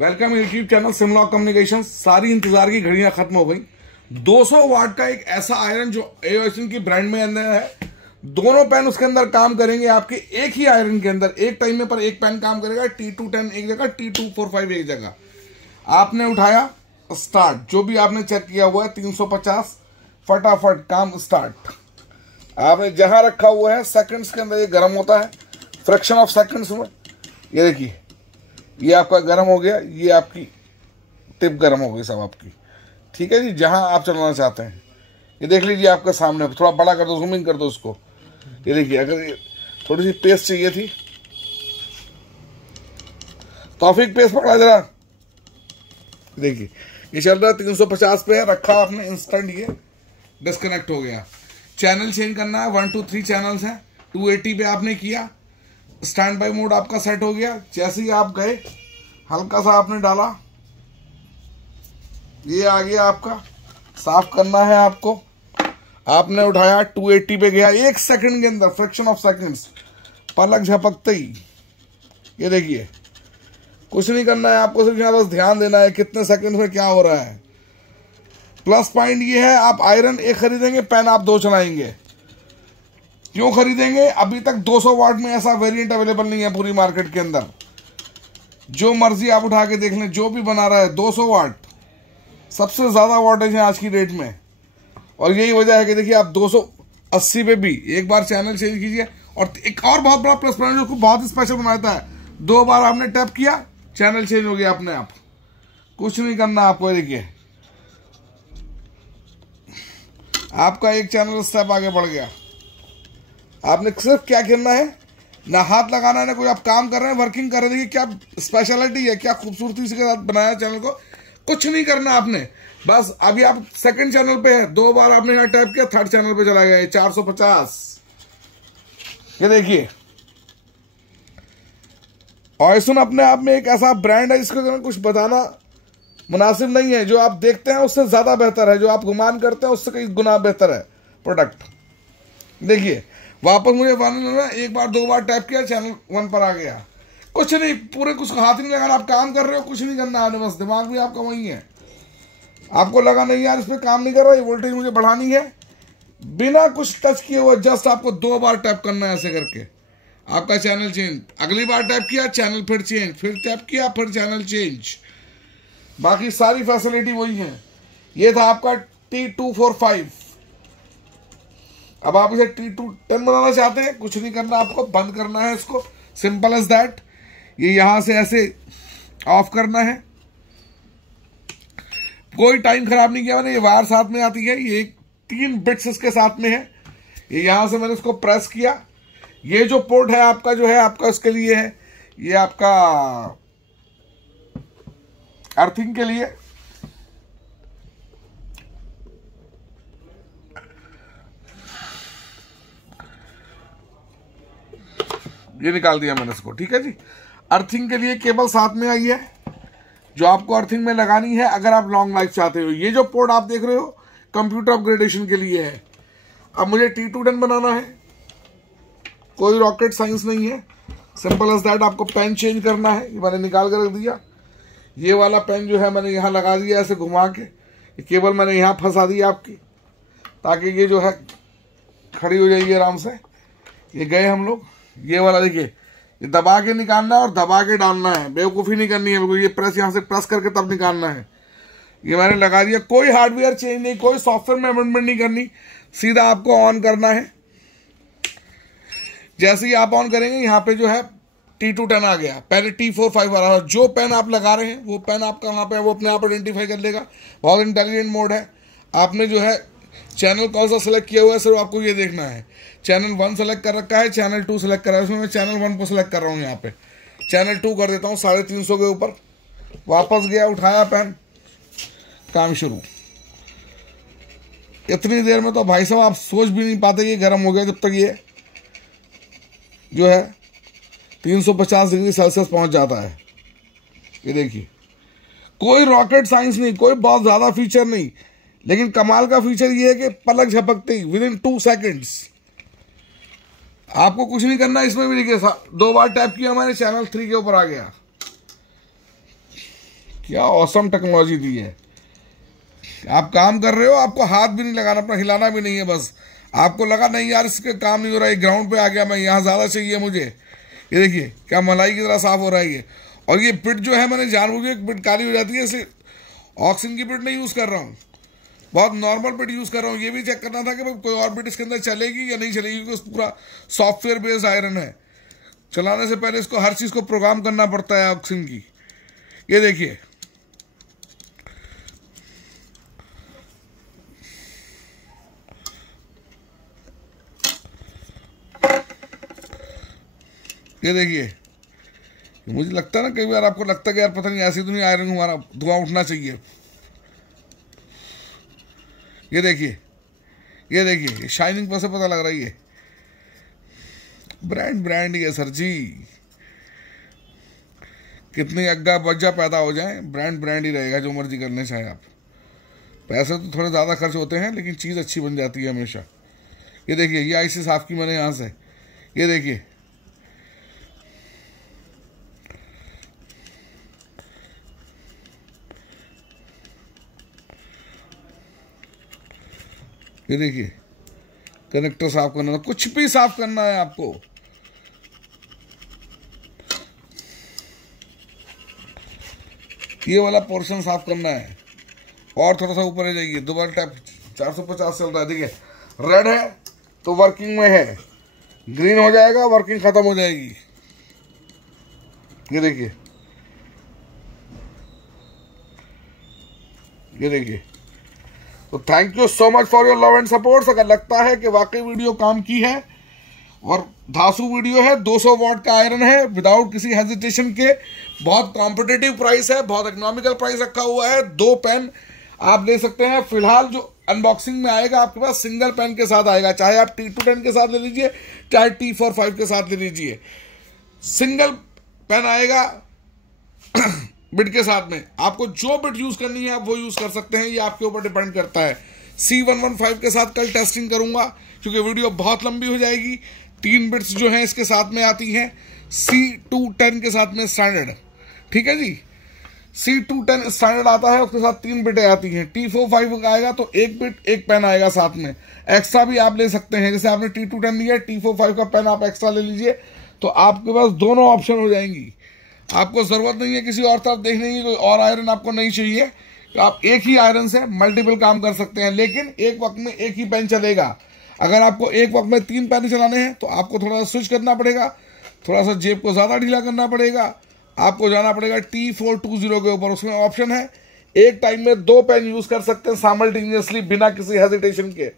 Welcome YouTube channel Simlock communication. सारी इंतजार की घड़ियां खत्म हो गई। 200 वाट का एक ऐसा आयरन जो एओएसएन की ब्रांड में अंदर है। दोनों पेन उसके अंदर काम करेंगे आपके एक ही आयरन के अंदर। एक टाइम में पर एक पेन काम करेगा। T210 एक जगह, T245 एक जगह। आपने उठाया, स्टार्ट। जो भी आपने चेक किया हुआ है 350, फटाफट काम स्टार्ट। आपने जहां रखा हुआ है सेकंड्स के अंदर ये गर्म होता है, फ्रैक्शन ऑफ सेकंड्स में। ये देखिए, ये आपका गर्म हो गया, ये आपकी टिप गर्म हो गई सब आपकी। ठीक है जी, जहां आप चलाना चाहते हैं। ये देख लीजिए आपके सामने। थोड़ा बड़ा कर दो, जूमिंग कर दो उसको। ये देखिए, अगर ये थोड़ी सी पेस चाहिए थी, तौफीक पेस पकड़ा जरा। देखिए ये चल रहा है 350 पे है, रखा आपने, इंस्टेंट ये डिस्कनेक्ट हो गया। चैनल चेंज करना है, 1 2 3 चैनल्स हैं। 280 पे आपने किया, स्टैंड बाय मोड आपका सेट हो गया। जैसे ही आप गए, हल्का सा आपने डाला, ये आ गया आपका। साफ करना है आपको। आपने उठाया, 280 पे गया, 1 सेकंड के अंदर, फ्रैक्शन ऑफ सेकंड्स, पलक झपकते ही। ये देखिए, कुछ नहीं करना है आपको, सिर्फ यहाँ बस ध्यान देना है कितने सेकंड में क्या हो रहा है। प्लस पॉइंट ये है, आप आयरन एक खरीदेंगे, पेन आप 2 चलाएंगे। क्यों खरीदेंगे? अभी तक 200 वाट में ऐसा वेरिएंट अवेलेबल नहीं है पूरी मार्केट के अंदर। जो मर्जी आप उठा के देख लें, जो भी बना रहा है 200 वाट सबसे ज्यादा वाटेज है आज की डेट में। और यही वजह है कि देखिए, आप 280 पे भी एक बार चैनल चेंज कीजिए। और एक और बहुत बड़ा प्लस पॉइंट जो बहुत स्पेशल बनाता है, 2 बार आपने टैप किया, चैनल चेंज हो गया अपने आप। कुछ नहीं करना आपको। देखिए, आपका एक चैनल स्टेप आगे बढ़ गया। आपने सिर्फ क्या करना है, ना हाथ लगाना है, ना कोई आप काम कर रहे हैं, वर्किंग कर रहे हैं। देखिए क्या स्पेशलिटी है, क्या खूबसूरती से साथ बनाया चैनल को। कुछ नहीं करना आपने, बस अभी आप सेकंड चैनल पे है, 2 बार आपने यहाँ टैप किया, थर्ड चैनल पे चला गया 450। ये देखिए, एओएसएन अपने आप में एक ऐसा ब्रांड है जिसको कुछ बताना मुनासिब नहीं है। जो आप देखते हैं उससे ज्यादा बेहतर है, जो आप गुमान करते हैं उससे कई गुना बेहतर है प्रोडक्ट। देखिए, वापस मुझे एक बार 2 बार टैप किया, चैनल 1 पर आ गया। कुछ नहीं, पूरे कुछ हाथ नहीं लगाना। आप काम कर रहे हो, कुछ नहीं करना आपने, बस दिमाग भी आपका वही है। आपको लगा नहीं यार इस पर काम नहीं कर रहा, ये वोल्टेज मुझे बढ़ानी है, बिना कुछ टच किए हुए जस्ट आपको 2 बार टैप करना है। ऐसे करके आपका चैनल चेंज। अगली बार टैप किया, चैनल फिर चेंज, फिर टैप किया, फिर चैनल चेंज। बाकी सारी फैसिलिटी वही है। ये था आपका T245। अब आप इसे T210 बनाना चाहते हैं, कुछ नहीं करना, आपको बंद करना है इसको, सिंपल एज दैट। ये यहां से ऐसे ऑफ करना है। कोई टाइम खराब नहीं किया मैंने। ये वायर साथ में आती है, ये 3 बिट्स इसके साथ में है। ये यहां से मैंने इसको प्रेस किया। ये जो पोर्ट है आपका, जो है आपका इसके लिए है, ये आपका अर्थिंग के लिए। ये निकाल दिया मैंने इसको। ठीक है जी, अर्थिंग के लिए केबल साथ में आई है, जो आपको अर्थिंग में लगानी है अगर आप लॉन्ग लाइफ चाहते हो। ये जो पोर्ट आप देख रहे हो, कंप्यूटर अपग्रेडेशन के लिए है। अब मुझे T210 बनाना है, कोई रॉकेट साइंस नहीं है, सिंपल एज दैट। आपको पेन चेंज करना है। ये मैंने निकाल कर रख दिया। ये वाला पेन जो है मैंने यहाँ लगा दिया ऐसे घुमा के। ये केबल मैंने यहाँ फंसा दी आपकी, ताकि ये जो है खड़ी हो जाएगी आराम से। ये गए हम लोग। ये वाला देखिए, ये दबा के निकालना है और दबा के डालना है, बेवकूफ़ी नहीं करनी है बिल्कुल। ये प्रेस यहाँ से प्रेस करके तब निकालना है। ये मैंने लगा दिया। कोई हार्डवेयर चेंज नहीं, कोई सॉफ्टवेयर में अमेंडमेंट नहीं करनी, सीधा आपको ऑन करना है। जैसे ही आप ऑन करेंगे, यहाँ पे जो है T210 आ गया, पहले T45 आ रहा है। जो पेन आप लगा रहे हैं वो पेन आपका वहाँ पे वो अपने आप आइडेंटिफाई कर लेगा। बहुत इंटेलिजेंट मोड है। आपने जो है चैनल कौन सा सेलेक्ट किया हुआ है, सिर्फ आपको ये देखना है। चैनल 1 सेलेक्ट कर रखा है, चैनल 2 सेलेक्ट कर रहा है। इसमें मैं चैनल 1 को सेलेक्ट कर रहा हूँ। यहाँ पे चैनल 2 कर देता हूँ 350 के ऊपर। वापस गया, उठाया पेन, काम शुरू। इतनी देर में तो भाई साहब आप सोच भी नहीं पाते कि गर्म हो गया, जब तक ये जो है 350 डिग्री सेल्सियस पहुंच जाता है। ये देखिए, कोई रॉकेट साइंस नहीं, कोई बहुत ज्यादा फीचर नहीं, लेकिन कमाल का फीचर ये है कि पलक झपकते ही विद इन 2 सेकेंड्स आपको कुछ नहीं करना। इसमें भी देखिए, 2 बार टैप किया, हमारे चैनल 3 के ऊपर आ गया। क्या ऑसम टेक्नोलॉजी दी है। आप काम कर रहे हो, आपको हाथ भी नहीं लगाना, अपना हिलाना भी नहीं है, बस आपको लगा नहीं यार इसके काम नहीं हो रहा है, ग्राउंड पे आ गया मैं, यहाँ ज़्यादा चाहिए मुझे, ये देखिए क्या मलाई की तरह साफ हो रहा है ये। और ये पिट जो है मैंने जानबूझ के पिट काली हो जाती है, इसलिए ऑक्सीजन की पिट नहीं यूज़ कर रहा हूँ, बहुत नॉर्मल पिट यूज़ कर रहा हूँ। ये भी चेक करना था कि कोई और पिट इसके अंदर चलेगी या नहीं चलेगी, क्योंकि पूरा सॉफ्टवेयर बेस्ड आयरन है। चलाने से पहले इसको हर चीज़ को प्रोग्राम करना पड़ता है ऑक्सीजन की। ये देखिए ये देखिए, मुझे लगता है ना कई बार आपको लगता है कि यार पता नहीं ऐसी तो नहीं आयरन हमारा धुआं उठना चाहिए। ये देखिए ये देखिए शाइनिंग पर से पता लग रही है, ब्रांड ही है सर जी। कितनी अग्गा बज्जा पैदा हो जाए, ब्रांड ही रहेगा, जो मर्जी करने चाहे आप। पैसे तो थोड़े ज़्यादा खर्च होते हैं लेकिन चीज़ अच्छी बन जाती है हमेशा। ये देखिए ये आईसी साफ की मैंने यहाँ से, ये देखिए ये देखिए कनेक्टर साफ करना है, कुछ भी साफ करना है आपको। ये वाला पोर्शन साफ करना है और थोड़ा सा ऊपर जाइए, दोबारा टैप 450 चल रहा है, देखिए रेड है तो वर्किंग में है, ग्रीन हो जाएगा वर्किंग खत्म हो जाएगी। ये देखिए ये देखिए। तो thank you so much for your love and support. अगर लगता है कि वाकई वीडियो काम की है और धांसू वीडियो है, 200 वॉट का आयरन है, विदाउट किसी हेजिटेशन के, बहुत कॉम्पिटिटिव प्राइस है, बहुत इकोनॉमिकल प्राइस रखा हुआ है। 2 पेन आप ले सकते हैं। फिलहाल जो अनबॉक्सिंग में आएगा आपके पास सिंगल पेन के साथ आएगा, चाहे आप T210 के साथ ले लीजिए, चाहे T45 के साथ ले लीजिए, सिंगल पेन आएगा बिट के साथ में। आपको जो बिट यूज करनी है आप वो यूज कर सकते हैं, ये आपके ऊपर डिपेंड करता है। C115 के साथ कल टेस्टिंग करूंगा क्योंकि वीडियो बहुत लंबी हो जाएगी। 3 बिट्स जो हैं इसके साथ में आती हैं, C210 के साथ में स्टैंडर्ड, ठीक है जी। C210 स्टैंडर्ड आता है, उसके साथ 3 बिटें आती हैं। T45 का आएगा तो 1 बिट 1 पेन आएगा साथ में, एक्स्ट्रा भी आप ले सकते हैं। जैसे आपने T210 लिया, T45 का पेन आप एक्स्ट्रा ले लीजिए, तो आपके पास दोनों ऑप्शन हो जाएंगी। आपको जरूरत नहीं है किसी और तरफ देखने की, कोई और आयरन आपको नहीं चाहिए, तो आप एक ही आयरन से मल्टीपल काम कर सकते हैं, लेकिन एक वक्त में एक ही पेन चलेगा। अगर आपको एक वक्त में 3 पेन चलाने हैं तो आपको थोड़ा सा स्विच करना पड़ेगा, थोड़ा सा जेब को ज़्यादा ढीला करना पड़ेगा, आपको जाना पड़ेगा T420 के ऊपर। उसमें ऑप्शन है एक टाइम में 2 पेन यूज कर सकते हैं साइमल्टेनियसली बिना किसी हेजिटेशन के।